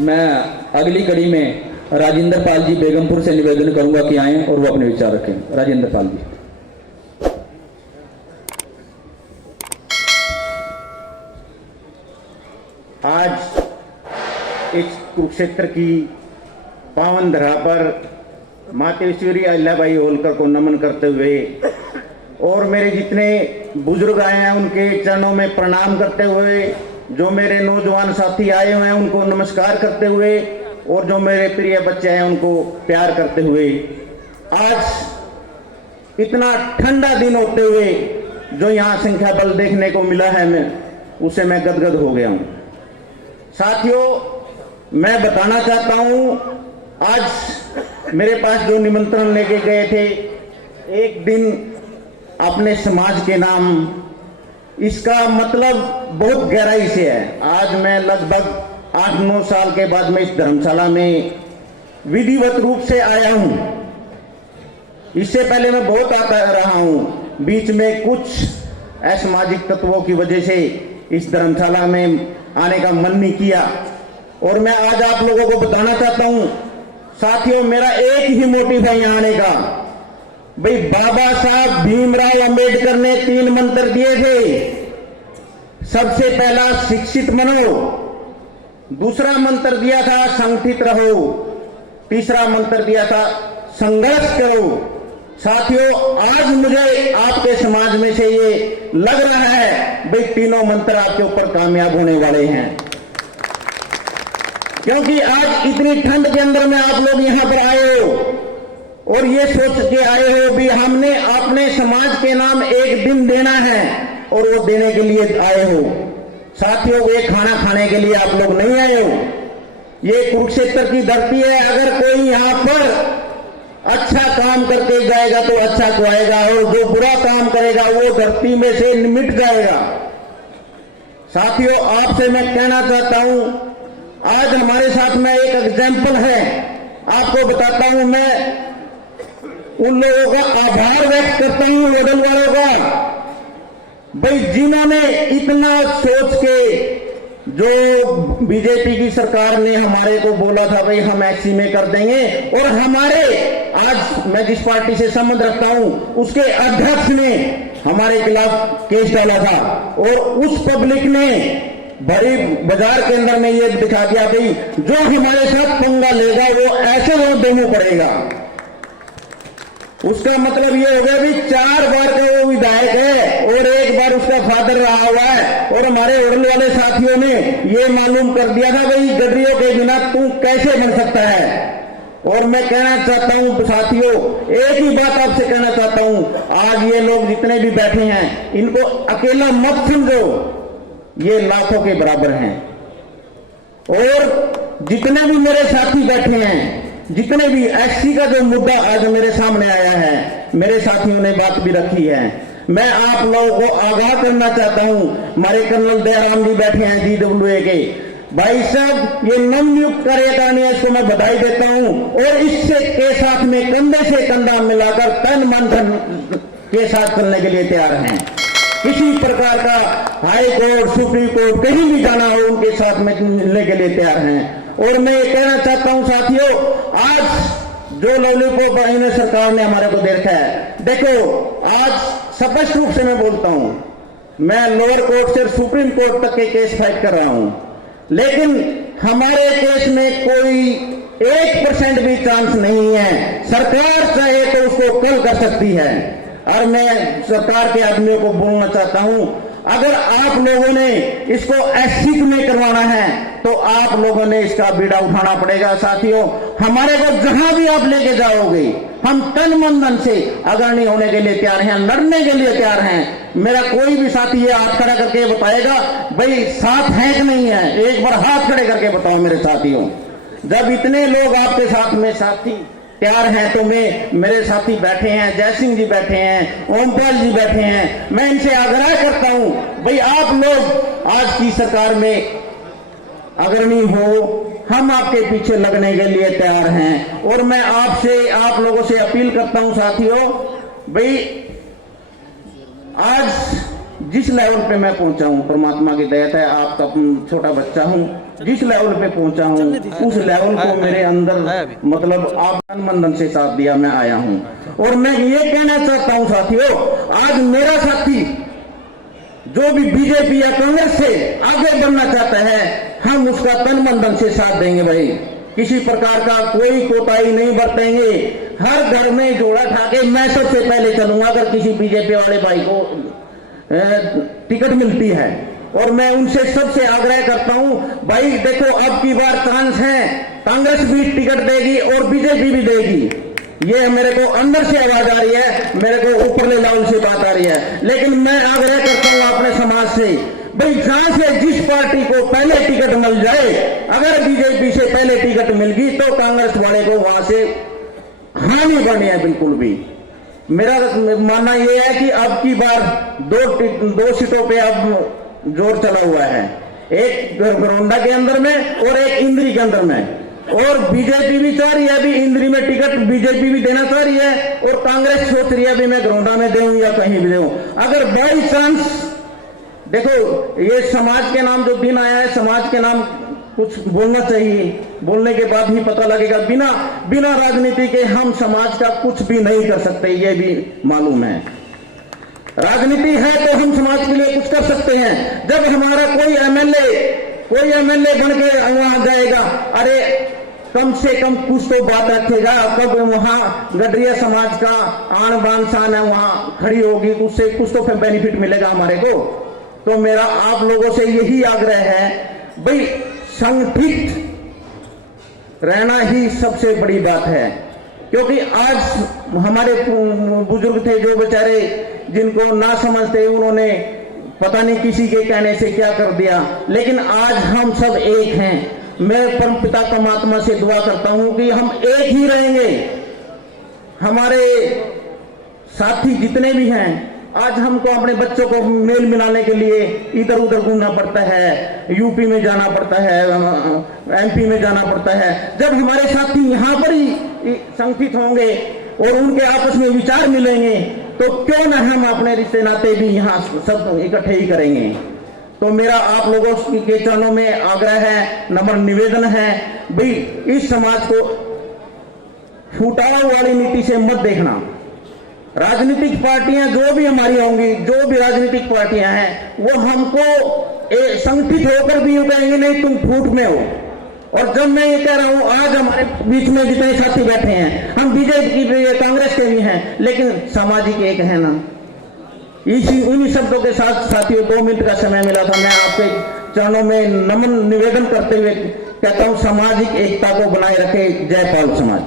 मैं अगली कड़ी में राजेंद्र पाल जी बेगमपुर से निवेदन करूंगा कि आएं और वो अपने विचार रखें। राजेंद्र पाल जी। आज इस कुरुक्षेत्र की पावन धरा पर मातेश्वरी अहिल्याबाई होलकर को नमन करते हुए और मेरे जितने बुजुर्ग आए हैं उनके चरणों में प्रणाम करते हुए, जो मेरे नौजवान साथी आए हुए हैं उनको नमस्कार करते हुए और जो मेरे प्रिय बच्चे हैं उनको प्यार करते हुए, आज इतना ठंडा दिन होते हुए जो यहाँ संख्या बल देखने को मिला है उसे मैं गदगद हो गया हूँ। साथियों, मैं बताना चाहता हूँ, आज मेरे पास जो निमंत्रण लेके गए थे एक दिन अपने समाज के नाम, इसका मतलब बहुत गहराई से है। आज मैं लगभग 8-9 साल के बाद मैं इस धर्मशाला में विधिवत रूप से आया हूं। इससे पहले मैं बहुत आता रहा हूं, बीच में कुछ असामाजिक तत्वों की वजह से इस धर्मशाला में आने का मन नहीं किया। और मैं आज आप लोगों को बताना चाहता हूं साथियों, मेरा एक ही मोटिव है यहाँ आने का। भाई, बाबा साहब भीमराव अंबेडकर ने 3 मंत्र दिए थे। सबसे पहला शिक्षित बनो, दूसरा मंत्र दिया था संगठित रहो, तीसरा मंत्र दिया था संघर्ष करो। साथियों, आज मुझे आपके समाज में से ये लग रहा है भाई तीनों मंत्र आपके ऊपर कामयाब होने वाले हैं, क्योंकि आज इतनी ठंड के अंदर में आप लोग यहां पर आए हो और ये सोच के आए हो भी हमने अपने समाज के नाम एक दिन देना है और वो देने के लिए आए हो। साथियों, ये खाना खाने के लिए आप लोग नहीं आए हो। ये कुरुक्षेत्र की धरती है, अगर कोई यहाँ पर अच्छा काम करके जाएगा तो अच्छा तो आएगा और जो बुरा काम करेगा वो धरती में से मिट जाएगा। साथियों, आपसे मैं कहना चाहता हूं, आज हमारे साथ में एक एग्जाम्पल है, आपको बताता हूं। मैं उन लोगों का आभार व्यक्त करता हूं, वडल वालों का, भाई जिन्होंने इतना सोच के, जो बीजेपी की सरकार ने हमारे को बोला था भाई हम ऐसी में कर देंगे, और हमारे आज मैं जिस पार्टी से संबंध रखता हूं उसके अध्यक्ष ने हमारे खिलाफ केस डाला था और उस पब्लिक ने बड़ी बाजार के अंदर में ये दिखा दिया भाई जो हमारे साथ पंगा लेगा वो ऐसे वो देना पड़ेगा। उसका मतलब ये हो गया भी 4 बार का वो विधायक है और 1 बार उसका फादर रहा हुआ है, और हमारे उड़न वाले साथियों ने ये मालूम कर दिया था भाई गडरियों के बिना तू कैसे बन सकता है। और मैं कहना चाहता हूं साथियों, एक ही बात आपसे कहना चाहता हूं, आज ये लोग जितने भी बैठे हैं इनको अकेला मत समझो, ये लाखों के बराबर हैं। और जितने भी मेरे साथी बैठे हैं, जितने भी एससी का जो मुद्दा आज मेरे सामने आया है, मेरे साथियों ने बात भी रखी है, मैं आप लोगों को आगाह करना चाहता हूं। हमारे कर्नल दयाराम जी बैठे हैं जीडब्ल्यूए के भाई साहब, ये नवनियुक्त कार्यकारिणी है, इसको मैं बधाई देता हूं और इससे के साथ में कंधे से कंधा मिलाकर तन मन धन के साथ चलने के लिए तैयार हैं। किसी प्रकार का हाई कोर्ट सुप्रीम कोर्ट कहीं भी जाना हो उनके साथ में मिलने के लिए तैयार हैं। और मैं ये कहना चाहता हूं साथियों, आज जो लॉलीपॉप इन्हें सरकार ने हमारे को दे रखा है, देखो आज स्पष्ट रूप से मैं बोलता हूं, मैं लोअर कोर्ट से सुप्रीम कोर्ट तक के केस फाइट कर रहा हूं, लेकिन हमारे केस में कोई 1% भी चांस नहीं है। सरकार चाहे तो उसको कल कर सकती है। और मैं सरकार के आदमियों को बोलना चाहता हूं, अगर आप लोगों ने इसको एससी में करवाना है तो आप लोगों ने इसका बीड़ा उठाना पड़ेगा। साथियों, हमारे को जहां भी आप लेके जाओगे हम तन मन धन से अग्रणी होने के लिए तैयार हैं, लड़ने के लिए तैयार हैं। मेरा कोई भी साथी ये हाथ खड़ा करके बताएगा भाई साथ है कि नहीं है, एक बार हाथ खड़े करके बताओ मेरे साथियों। जब इतने लोग आपके साथ में साथी तैयार हैं तो मेरे साथी बैठे हैं, जय सिंह जी बैठे हैं, ओमपाल जी बैठे हैं, मैं इनसे आग्रह करता हूं भाई आप लोग आज की सरकार में अग्रणी हो, हम आपके पीछे लगने के लिए तैयार हैं। और मैं आपसे आप लोगों से अपील करता हूं साथियों, भाई आज जिस लेवल पे मैं पहुंचा हूं परमात्मा की दया है, आपका छोटा बच्चा हूं, जिस लेवल पे पहुंचा हूं उस लेवल को मेरे अंदर मतलब आप मनमंदन से साथ दिया मैं आया हूं। और मैं ये कहना चाहता हूं साथियों, आज मेरा साथी जो भी बीजेपी या कांग्रेस से आगे बढ़ना चाहता है, हम उसका तन मन धन से साथ देंगे भाई। किसी प्रकार का कोई कोताही नहीं बरतेंगे। हर घर में जोड़ा ठाके मैं सबसे पहले चलूंगा अगर किसी बीजेपी वाले भाई को टिकट मिलती है। और मैं उनसे सबसे आग्रह करता हूं भाई देखो, अब की बार चांस है, कांग्रेस भी टिकट देगी और बीजेपी भी देगी। ये मेरे को अंदर से आवाज आ रही है, मेरे को ऊपरले लेवल से बात आ रही है। लेकिन मैं आग्रह करता हूं अपने समाज से, भाई जहां से जिस पार्टी को पहले टिकट मिल जाए, अगर बीजेपी से पहले टिकट मिल गई तो कांग्रेस वाले को वहां से हानि बढ़नी है बिल्कुल भी। मेरा मानना यह है कि अब की बार दो सीटों पे अब जोर चला हुआ है, एक गरोंडा के अंदर में और एक इंद्री के अंदर में। और बीजेपी भी चाह रही है अभी इंद्री में टिकट बीजेपी भी देना चाह रही है, और कांग्रेस सोच रही है अभी मैं गरोंडा में दूं या कहीं भी दूं। अगर बाई चांस देखो, ये समाज के नाम जो दिन आया है, समाज के नाम कुछ बोलना चाहिए, बोलने के बाद ही पता लगेगा। बिना राजनीति के हम समाज का कुछ भी नहीं कर सकते, ये भी मालूम है। राजनीति है तो हम समाज के लिए कुछ कर सकते हैं। जब हमारा कोई एमएलए बन के वहां जाएगा, अरे कम से कम कुछ तो बात रखेगा, कब वहां गडरिया समाज का आन बान शान है वहां खड़ी होगी, उससे कुछ तो बेनिफिट मिलेगा हमारे को। तो मेरा आप लोगों से यही आग्रह है, भाई संगठित रहना ही सबसे बड़ी बात है। क्योंकि आज हमारे बुजुर्ग थे जो बेचारे जिनको ना समझते, उन्होंने पता नहीं किसी के कहने से क्या कर दिया, लेकिन आज हम सब एक हैं। मैं परमपिता परमात्मा से दुआ करता हूं कि हम एक ही रहेंगे। हमारे साथी जितने भी हैं, आज हमको अपने बच्चों को मेल मिलाने के लिए इधर उधर घूमना पड़ता है, यूपी में जाना पड़ता है, एमपी में जाना पड़ता है। जब हमारे साथी यहाँ पर ही संगठित होंगे और उनके आपस में विचार मिलेंगे, तो क्यों न हम अपने रिश्ते नाते भी यहाँ सब इकट्ठे ही करेंगे। तो मेरा आप लोगों के चरणों में आग्रह है, नम्र निवेदन है, भाई इस समाज को फुटाव वाली नीति से मत देखना। राजनीतिक पार्टियां जो भी हमारी होंगी, जो भी राजनीतिक पार्टियां हैं, वो हमको संगठित होकर भी कहेंगे नहीं तुम फूट में हो। और जब मैं ये कह रहा हूं, आज हमारे बीच में जितने साथी बैठे हैं, हम बीजेपी की भी कांग्रेस के भी हैं, लेकिन सामाजिक एक है ना। उन्हीं शब्दों के साथ साथियों 2 मिनट का समय मिला था, मैं आपके चरणों में नमन निवेदन करते हुए कहता हूं, सामाजिक एकता को बनाए रखे। जय पाल समाज।